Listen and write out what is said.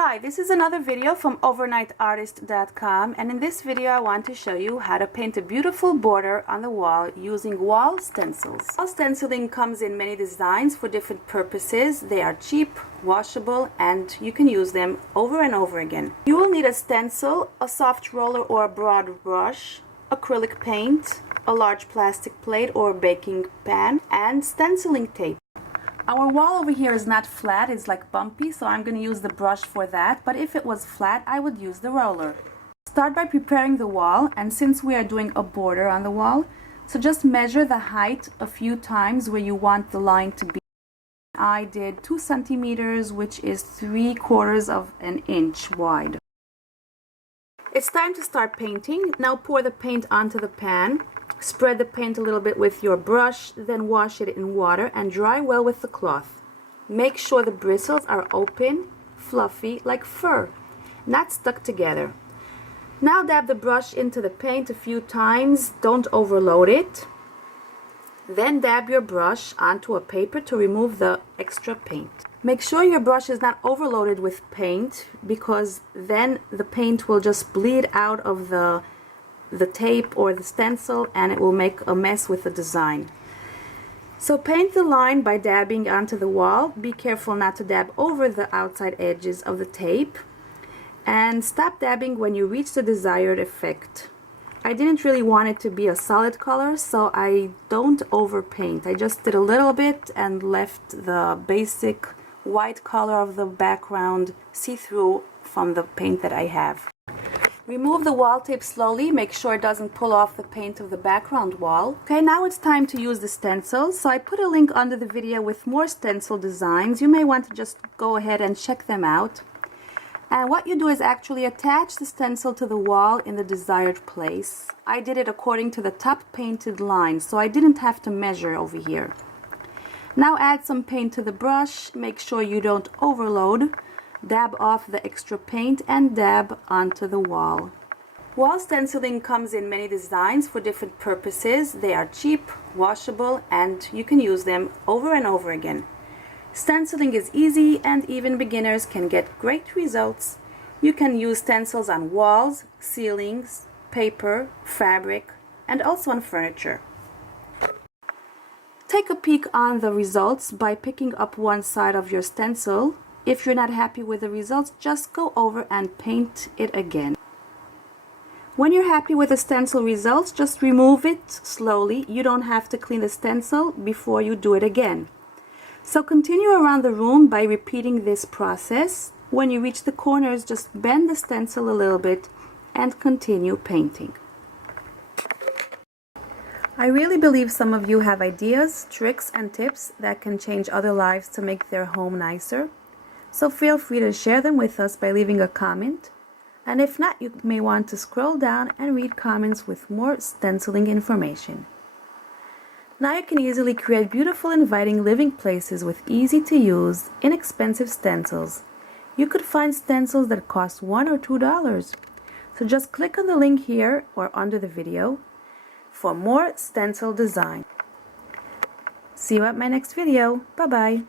Hi, this is another video from overnightartist.com, and in this video I want to show you how to paint a beautiful border on the wall using wall stencils. Wall stenciling comes in many designs for different purposes. They are cheap, washable, and you can use them over and over again. You will need a stencil, a soft roller or a broad brush, acrylic paint, a large plastic plate or baking pan, and stenciling tape. Our wall over here is not flat, it's like bumpy, so I'm going to use the brush for that, but if it was flat, I would use the roller. Start by preparing the wall, and since we are doing a border on the wall, so just measure the height a few times where you want the line to be. I did 2 centimeters, which is 3/4 of an inch wide. It's time to start painting. Now pour the paint onto the pan. Spread the paint a little bit with your brush, then wash it in water and dry well with the cloth. Make sure the bristles are open, fluffy, like fur, not stuck together. Now dab the brush into the paint a few times, don't overload it. Then dab your brush onto a paper to remove the extra paint. Make sure your brush is not overloaded with paint, because then the paint will just bleed out of the tape or the stencil and it will make a mess with the design. So paint the line by dabbing onto the wall. Be careful not to dab over the outside edges of the tape, and stop dabbing when you reach the desired effect. I didn't really want it to be a solid color, so I don't overpaint. I just did a little bit and left the basic white color of the background see-through from the paint that I have. Remove the wall tape slowly, make sure it doesn't pull off the paint of the background wall. Okay, now it's time to use the stencils. So I put a link under the video with more stencil designs. You may want to just go ahead and check them out. And what you do is actually attach the stencil to the wall in the desired place. I did it according to the top painted line, so I didn't have to measure over here. Now add some paint to the brush. Make sure you don't overload. Dab off the extra paint and dab onto the wall. Wall stenciling comes in many designs for different purposes. They are cheap, washable, and you can use them over and over again. Stenciling is easy, and even beginners can get great results. You can use stencils on walls, ceilings, paper, fabric, and also on furniture. Take a peek on the results by picking up one side of your stencil. If you're not happy with the results, just go over and paint it again. When you're happy with the stencil results, just remove it slowly. You don't have to clean the stencil before you do it again. So continue around the room by repeating this process. When you reach the corners, just bend the stencil a little bit and continue painting. I really believe some of you have ideas, tricks, and tips that can change other lives to make their home nicer. So feel free to share them with us by leaving a comment, and if not, you may want to scroll down and read comments with more stenciling information. Now you can easily create beautiful, inviting living places with easy to use, inexpensive stencils. You could find stencils that cost $1 or $2. So just click on the link here or under the video for more stencil design. See you at my next video. Bye bye.